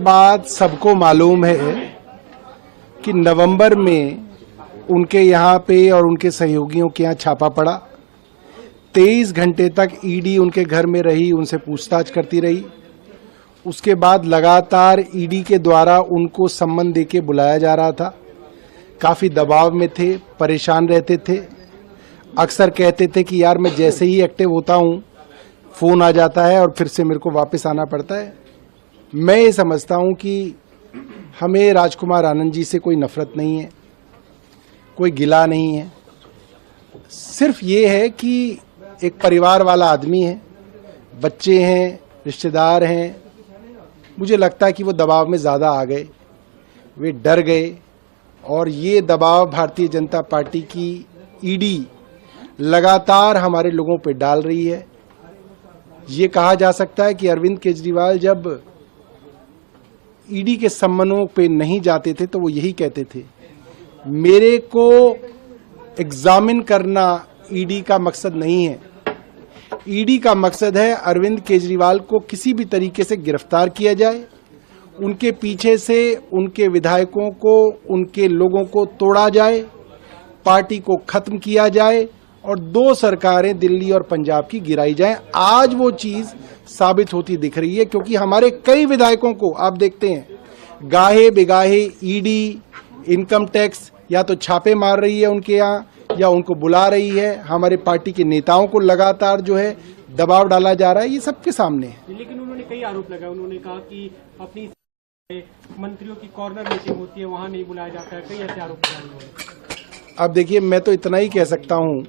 बात सबको मालूम है कि नवंबर में उनके यहाँ पे और उनके सहयोगियों के यहाँ छापा पड़ा। 23 घंटे तक ईडी उनके घर में रही, उनसे पूछताछ करती रही। उसके बाद लगातार ईडी के द्वारा उनको सम्मन देके बुलाया जा रहा था। काफ़ी दबाव में थे, परेशान रहते थे। अक्सर कहते थे कि यार मैं जैसे ही एक्टिव होता हूँ फ़ोन आ जाता है और फिर से मेरे को वापस आना पड़ता है। मैं ये समझता हूँ कि हमें राजकुमार आनंद जी से कोई नफ़रत नहीं है, कोई गिला नहीं है। सिर्फ ये है कि एक परिवार वाला आदमी है, बच्चे हैं, रिश्तेदार हैं। मुझे लगता है कि वो दबाव में ज़्यादा आ गए, वे डर गए और ये दबाव भारतीय जनता पार्टी की ईडी लगातार हमारे लोगों पे डाल रही है। ये कहा जा सकता है कि अरविंद केजरीवाल जब ईडी के सम्मनों पे नहीं जाते थे तो वो यही कहते थे, मेरे को एग्जामिन करना ईडी का मकसद नहीं है। ईडी का मकसद है अरविंद केजरीवाल को किसी भी तरीके से गिरफ्तार किया जाए, उनके पीछे से उनके विधायकों को, उनके लोगों को तोड़ा जाए, पार्टी को खत्म किया जाए और 2 सरकारें दिल्ली और पंजाब की गिराई जाएं। आज वो चीज़ साबित होती दिख रही है, क्योंकि हमारे कई विधायकों को आप देखते हैं गाहे बेगाहे ईडी, इनकम टैक्स या तो छापे मार रही है उनके यहाँ या उनको बुला रही है। हमारे पार्टी के नेताओं को लगातार जो है दबाव डाला जा रहा है, ये सबके सामने है। लेकिन उन्होंने कई आरोप लगाए। उन्होंने कहा कि अपनी मंत्रियों की कॉर्नर मीटिंग होती है, वहां नहीं बुलाया जाता है, कई ऐसे आरोप लगाए उन्होंने। अब देखिए, मैं तो इतना ही कह सकता हूँ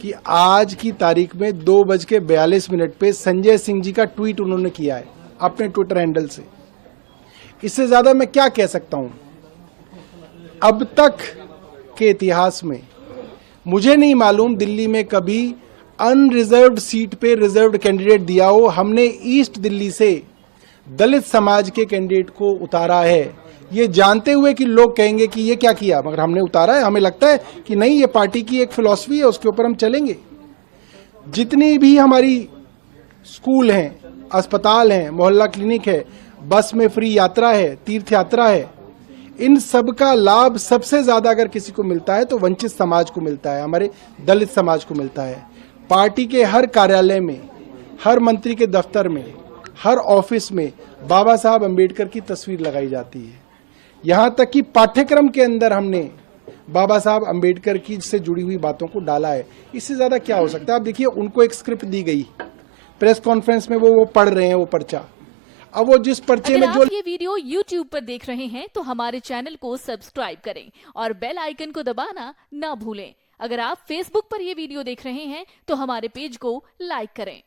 कि आज की तारीख में 2:42 पे संजय सिंह जी का ट्वीट उन्होंने किया है अपने ट्विटर हैंडल से। इससे ज्यादा मैं क्या कह सकता हूँ। अब तक के इतिहास में मुझे नहीं मालूम दिल्ली में कभी अनरिजर्व्ड सीट पे रिजर्व्ड कैंडिडेट दिया हो। हमने ईस्ट दिल्ली से दलित समाज के कैंडिडेट को उतारा है, ये जानते हुए कि लोग कहेंगे कि ये क्या किया, मगर हमने उतारा है। हमें लगता है कि नहीं, ये पार्टी की एक फिलॉसफी है, उसके ऊपर हम चलेंगे। जितनी भी हमारी स्कूल हैं, अस्पताल हैं, मोहल्ला क्लिनिक है, बस में फ्री यात्रा है, तीर्थ यात्रा है, इन सब का लाभ सबसे ज्यादा अगर किसी को मिलता है तो वंचित समाज को मिलता है, हमारे दलित समाज को मिलता है। पार्टी के हर कार्यालय में, हर मंत्री के दफ्तर में, हर ऑफिस में बाबा साहब अंबेडकर की तस्वीर लगाई जाती है। यहाँ तक कि पाठ्यक्रम के अंदर हमने बाबा साहब अंबेडकर की से जुड़ी हुई बातों को डाला है। इससे ज्यादा क्या हो सकता है। आप देखिए, उनको एक स्क्रिप्ट दी गई, प्रेस कॉन्फ्रेंस में वो पढ़ रहे हैं वो पर्चा। अब वो जिस पर्चे में, जो आप ये वीडियो YouTube पर देख रहे हैं तो हमारे चैनल को सब्सक्राइब करें और बेल आइकन को दबाना ना भूलें। अगर आप Facebook पर ये वीडियो देख रहे हैं तो हमारे पेज को लाइक करें।